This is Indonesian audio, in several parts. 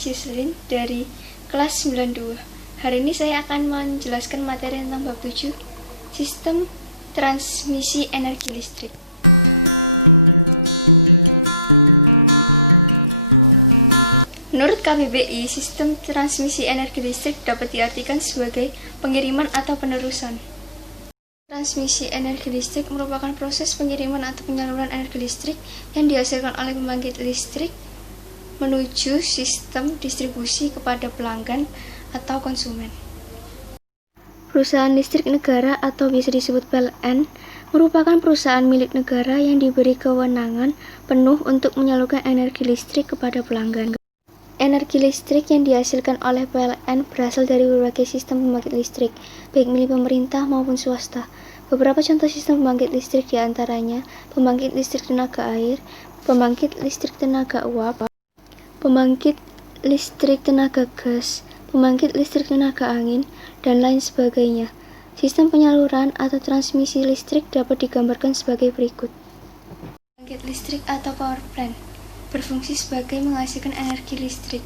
Gislin dari kelas 92. Hari ini saya akan menjelaskan materi tentang bab 7, sistem transmisi energi listrik. Menurut KBBI, sistem transmisi energi listrik dapat diartikan sebagai pengiriman atau penerusan. Transmisi energi listrik merupakan proses pengiriman atau penyaluran energi listrik yang dihasilkan oleh pembangkit listrik menuju sistem distribusi kepada pelanggan atau konsumen. Perusahaan listrik negara atau biasa disebut PLN merupakan perusahaan milik negara yang diberi kewenangan penuh untuk menyalurkan energi listrik kepada pelanggan. Energi listrik yang dihasilkan oleh PLN berasal dari berbagai sistem pembangkit listrik, baik milik pemerintah maupun swasta. Beberapa contoh sistem pembangkit listrik diantaranya pembangkit listrik tenaga air, pembangkit listrik tenaga uap, pembangkit listrik tenaga gas, pembangkit listrik tenaga angin, dan lain sebagainya. Sistem penyaluran atau transmisi listrik dapat digambarkan sebagai berikut. Pembangkit listrik atau power plant berfungsi sebagai menghasilkan energi listrik.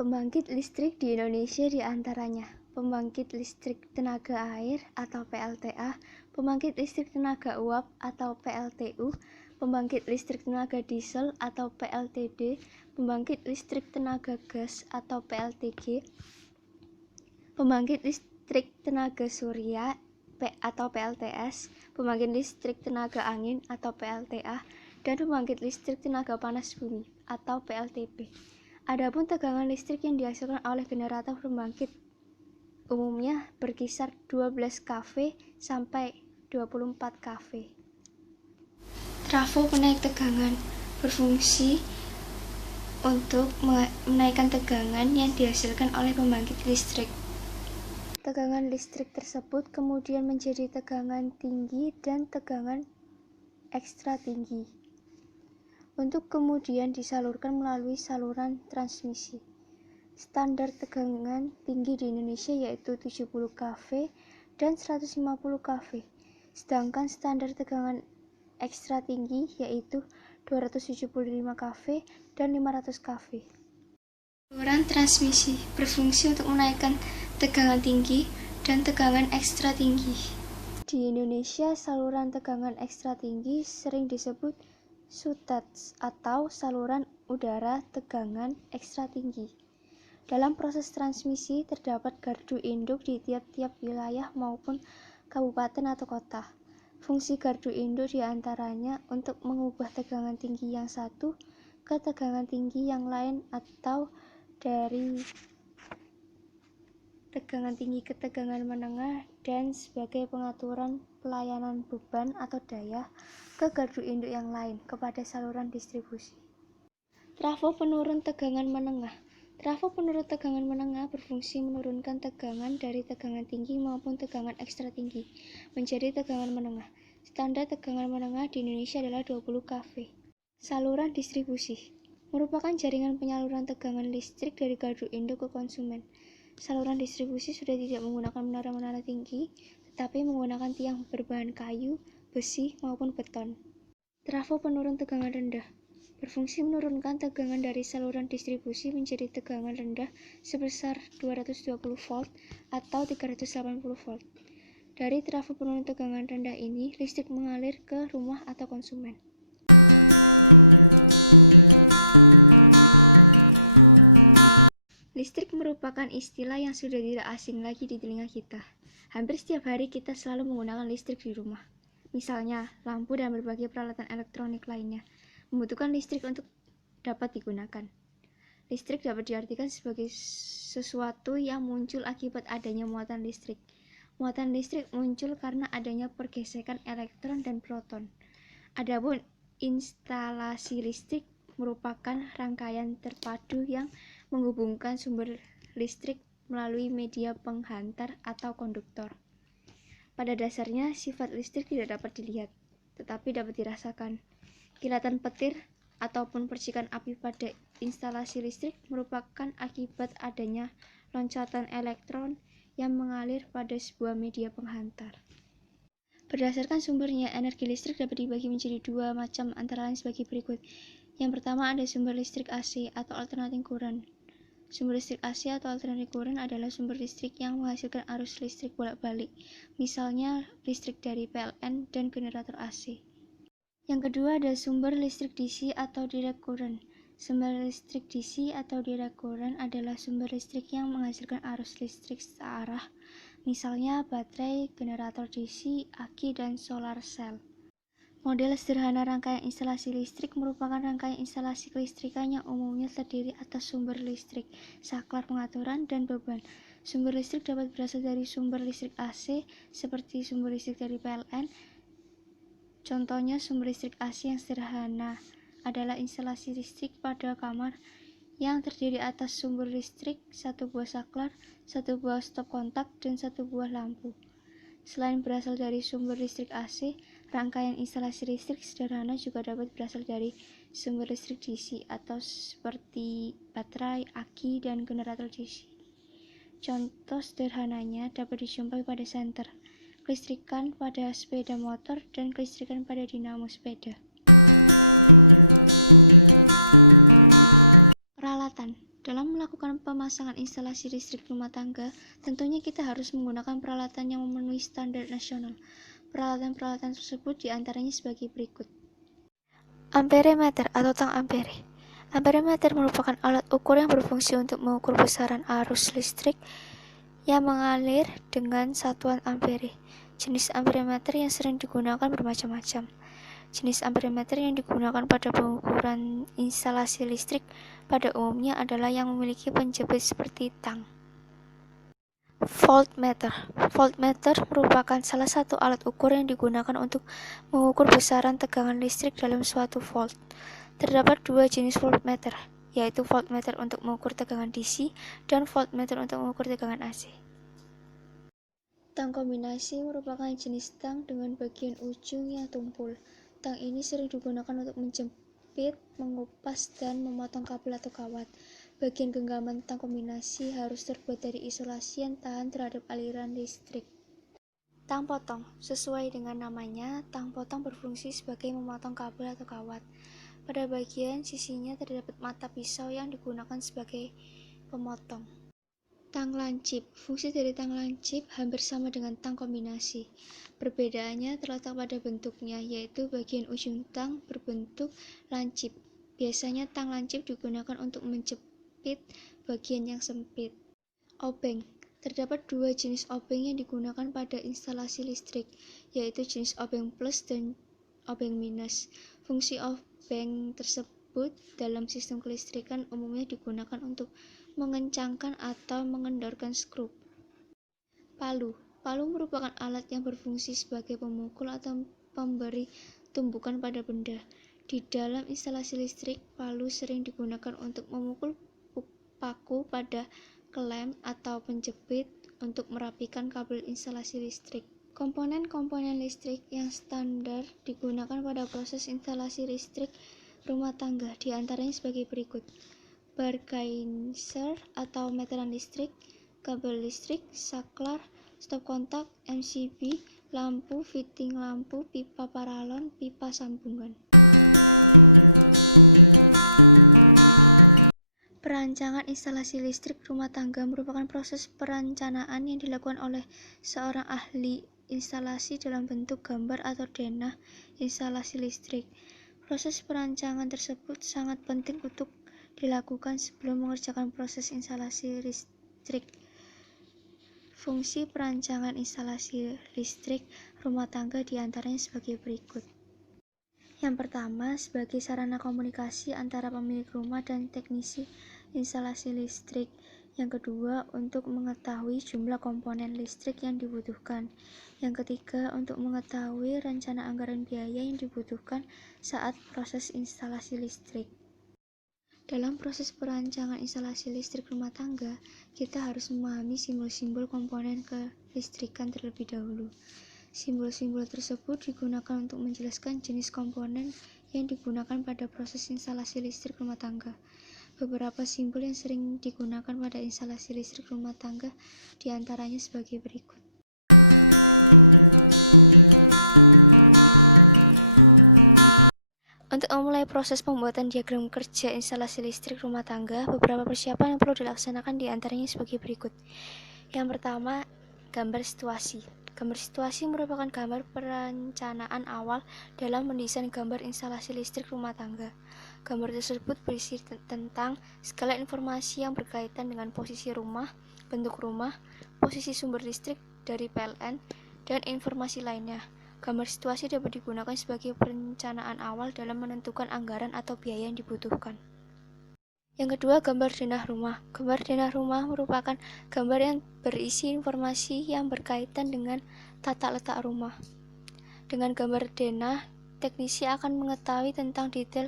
Pembangkit listrik di Indonesia diantaranya pembangkit listrik tenaga air atau PLTA, pembangkit listrik tenaga uap atau PLTU, pembangkit listrik tenaga diesel atau PLTD, pembangkit listrik tenaga gas atau PLTG, pembangkit listrik tenaga surya atau PLTS, pembangkit listrik tenaga angin atau PLTA, dan pembangkit listrik tenaga panas bumi atau PLTP. Adapun tegangan listrik yang dihasilkan oleh generator pembangkit umumnya berkisar 12 kV sampai 24 kV. Trafo penaik tegangan berfungsi untuk menaikkan tegangan yang dihasilkan oleh pembangkit listrik. Tegangan listrik tersebut kemudian menjadi tegangan tinggi dan tegangan ekstra tinggi, untuk kemudian disalurkan melalui saluran transmisi. Standar tegangan tinggi di Indonesia yaitu 70 kV dan 150 kV, sedangkan standar tegangan ekstra tinggi yaitu 275 kV dan 500 kV. Saluran transmisi berfungsi untuk menaikkan tegangan tinggi dan tegangan ekstra tinggi. Di Indonesia, saluran tegangan ekstra tinggi sering disebut SUTEX atau saluran udara tegangan ekstra tinggi. Dalam proses transmisi terdapat gardu induk di tiap-tiap wilayah maupun kabupaten atau kota. Fungsi gardu induk diantaranya untuk mengubah tegangan tinggi yang satu ke tegangan tinggi yang lain atau dari tegangan tinggi ke tegangan menengah, dan sebagai pengaturan pelayanan beban atau daya ke gardu induk yang lain kepada saluran distribusi. Trafo penurun tegangan menengah. Trafo penurun tegangan menengah berfungsi menurunkan tegangan dari tegangan tinggi maupun tegangan ekstra tinggi menjadi tegangan menengah. Standar tegangan menengah di Indonesia adalah 20 kV. Saluran distribusi merupakan jaringan penyaluran tegangan listrik dari gardu induk ke konsumen. Saluran distribusi sudah tidak menggunakan menara-menara tinggi, tetapi menggunakan tiang berbahan kayu, besi, maupun beton. Trafo penurun tegangan rendah berfungsi menurunkan tegangan dari saluran distribusi menjadi tegangan rendah sebesar 220 volt atau 380 volt. Dari trafo penurun tegangan rendah ini, listrik mengalir ke rumah atau konsumen. Listrik merupakan istilah yang sudah tidak asing lagi di telinga kita. Hampir setiap hari kita selalu menggunakan listrik di rumah. Misalnya, lampu dan berbagai peralatan elektronik lainnya membutuhkan listrik untuk dapat digunakan. Listrik dapat diartikan sebagai sesuatu yang muncul akibat adanya muatan listrik. Muatan listrik muncul karena adanya pergesekan elektron dan proton. Adapun instalasi listrik merupakan rangkaian terpadu yang menghubungkan sumber listrik melalui media penghantar atau konduktor. Pada dasarnya, sifat listrik tidak dapat dilihat, tetapi dapat dirasakan. Kilatan petir ataupun percikan api pada instalasi listrik merupakan akibat adanya loncatan elektron yang mengalir pada sebuah media penghantar. Berdasarkan sumbernya, energi listrik dapat dibagi menjadi dua macam antara lain sebagai berikut, Yang pertama ada sumber listrik AC atau alternating current. Sumber listrik AC atau alternating current adalah sumber listrik yang menghasilkan arus listrik bolak-balik, misalnya listrik dari PLN dan generator AC. Yang kedua ada sumber listrik DC atau direct current. Sumber listrik DC atau direct current adalah sumber listrik yang menghasilkan arus listrik searah, misalnya baterai, generator DC, aki, dan solar cell. Model sederhana rangkaian instalasi listrik merupakan rangkaian instalasi kelistrikan yang umumnya terdiri atas sumber listrik, saklar pengaturan, dan beban. Sumber listrik dapat berasal dari sumber listrik AC, seperti sumber listrik dari PLN. Contohnya sumber listrik AC yang sederhana adalah instalasi listrik pada kamar yang terdiri atas sumber listrik, satu buah saklar, satu buah stop kontak, dan satu buah lampu. Selain berasal dari sumber listrik AC, rangkaian instalasi listrik sederhana juga dapat berasal dari sumber listrik DC atau seperti baterai, aki, dan generator DC. Contoh sederhananya dapat dijumpai pada senter, kelistrikan pada sepeda motor, dan kelistrikan pada dinamo sepeda. Peralatan. Dalam melakukan pemasangan instalasi listrik rumah tangga, tentunya kita harus menggunakan peralatan yang memenuhi standar nasional. Peralatan-peralatan tersebut diantaranya sebagai berikut. Amperemeter atau tang ampere. Amperemeter merupakan alat ukur yang berfungsi untuk mengukur besaran arus listrik yang mengalir dengan satuan ampere. Jenis amperemeter yang sering digunakan bermacam-macam. Jenis amperemeter yang digunakan pada pengukuran instalasi listrik pada umumnya adalah yang memiliki penjepit seperti tang. Voltmeter. Voltmeter merupakan salah satu alat ukur yang digunakan untuk mengukur besaran tegangan listrik dalam suatu volt. Terdapat dua jenis voltmeter, yaitu voltmeter untuk mengukur tegangan DC dan voltmeter untuk mengukur tegangan AC. Tang kombinasi merupakan jenis tang dengan bagian ujung yang tumpul. Tang ini sering digunakan untuk menjepit, mengupas, dan memotong kabel atau kawat. Bagian genggaman tang kombinasi harus terbuat dari isolasi yang tahan terhadap aliran listrik. Tang potong. Sesuai dengan namanya, tang potong berfungsi sebagai memotong kabel atau kawat. Pada bagian sisinya terdapat mata pisau yang digunakan sebagai pemotong. Tang lancip. Fungsi dari tang lancip hampir sama dengan tang kombinasi. Perbedaannya terletak pada bentuknya, yaitu bagian ujung tang berbentuk lancip. Biasanya tang lancip digunakan untuk menjepit bagian yang sempit. Obeng. Terdapat dua jenis obeng yang digunakan pada instalasi listrik, yaitu jenis obeng plus dan obeng minus. Fungsi obeng tersebut dalam sistem kelistrikan umumnya digunakan untuk mengencangkan atau mengendorkan skrup. Palu. Palu merupakan alat yang berfungsi sebagai pemukul atau pemberi tumbukan pada benda. Di dalam instalasi listrik, palu sering digunakan untuk memukul paku pada klem atau penjepit untuk merapikan kabel instalasi listrik. Komponen-komponen listrik yang standar digunakan pada proses instalasi listrik rumah tangga diantaranya sebagai berikut. Bar geyser atau meteran listrik, kabel listrik, saklar, stop kontak, MCB, lampu, fitting lampu, pipa paralon, pipa sambungan. Perancangan instalasi listrik rumah tangga merupakan proses perencanaan yang dilakukan oleh seorang ahli instalasi dalam bentuk gambar atau denah instalasi listrik. Proses perancangan tersebut sangat penting untuk dilakukan sebelum mengerjakan proses instalasi listrik. Fungsi perancangan instalasi listrik rumah tangga diantaranya sebagai berikut. Yang pertama, sebagai sarana komunikasi antara pemilik rumah dan teknisi instalasi listrik. Yang kedua, untuk mengetahui jumlah komponen listrik yang dibutuhkan. Yang ketiga, untuk mengetahui rencana anggaran biaya yang dibutuhkan saat proses instalasi listrik. Dalam proses perancangan instalasi listrik rumah tangga, kita harus memahami simbol-simbol komponen kelistrikan terlebih dahulu. Simbol-simbol tersebut digunakan untuk menjelaskan jenis komponen yang digunakan pada proses instalasi listrik rumah tangga. Beberapa simbol yang sering digunakan pada instalasi listrik rumah tangga diantaranya sebagai berikut. Untuk memulai memulai proses pembuatan diagram kerja instalasi listrik rumah tangga, beberapa persiapan yang perlu dilaksanakan diantaranya sebagai berikut. Yang pertama, gambar situasi. Gambar situasi merupakan gambar perencanaan awal dalam mendesain gambar instalasi listrik rumah tangga. Gambar tersebut berisi tentang segala informasi yang berkaitan dengan posisi rumah, bentuk rumah, posisi sumber listrik dari PLN, dan informasi lainnya. Gambar situasi dapat digunakan sebagai perencanaan awal dalam menentukan anggaran atau biaya yang dibutuhkan. Yang kedua, gambar denah rumah. Gambar denah rumah merupakan gambar yang berisi informasi yang berkaitan dengan tata letak rumah. Dengan gambar denah, teknisi akan mengetahui tentang detail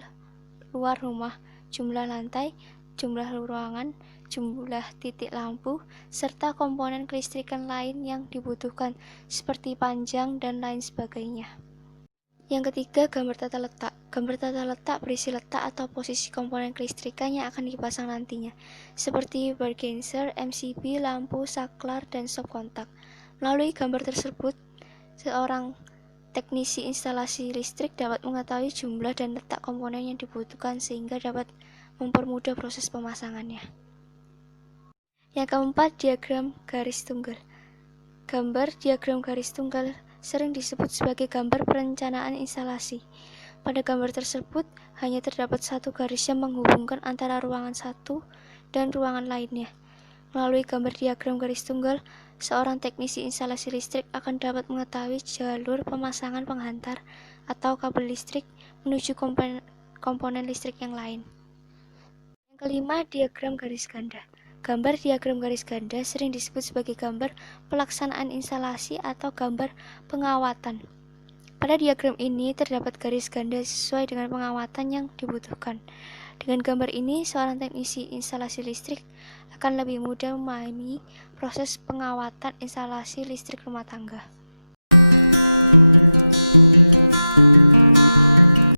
luar rumah, jumlah lantai, jumlah ruangan, jumlah titik lampu, serta komponen kelistrikan lain yang dibutuhkan, seperti panjang dan lain sebagainya. Yang ketiga, gambar tata letak. Gambar tata letak berisi letak atau posisi komponen kelistrikan yang akan dipasang nantinya, seperti bergenser, MCB, lampu, saklar, dan stop kontak. Melalui gambar tersebut, seorang teknisi instalasi listrik dapat mengetahui jumlah dan letak komponen yang dibutuhkan sehingga dapat mempermudah proses pemasangannya. Yang keempat, diagram garis tunggal. Gambar diagram garis tunggal sering disebut sebagai gambar perencanaan instalasi. Pada gambar tersebut hanya terdapat satu garis yang menghubungkan antara ruangan satu dan ruangan lainnya. Melalui gambar diagram garis tunggal, seorang teknisi instalasi listrik akan dapat mengetahui jalur pemasangan penghantar atau kabel listrik menuju komponen listrik yang lain. Yang kelima, diagram garis ganda. Gambar diagram garis ganda sering disebut sebagai gambar pelaksanaan instalasi atau gambar pengawatan. Pada diagram ini terdapat garis ganda sesuai dengan pengawatan yang dibutuhkan. Dengan gambar ini, seorang teknisi instalasi listrik akan lebih mudah memahami proses pengawatan instalasi listrik rumah tangga.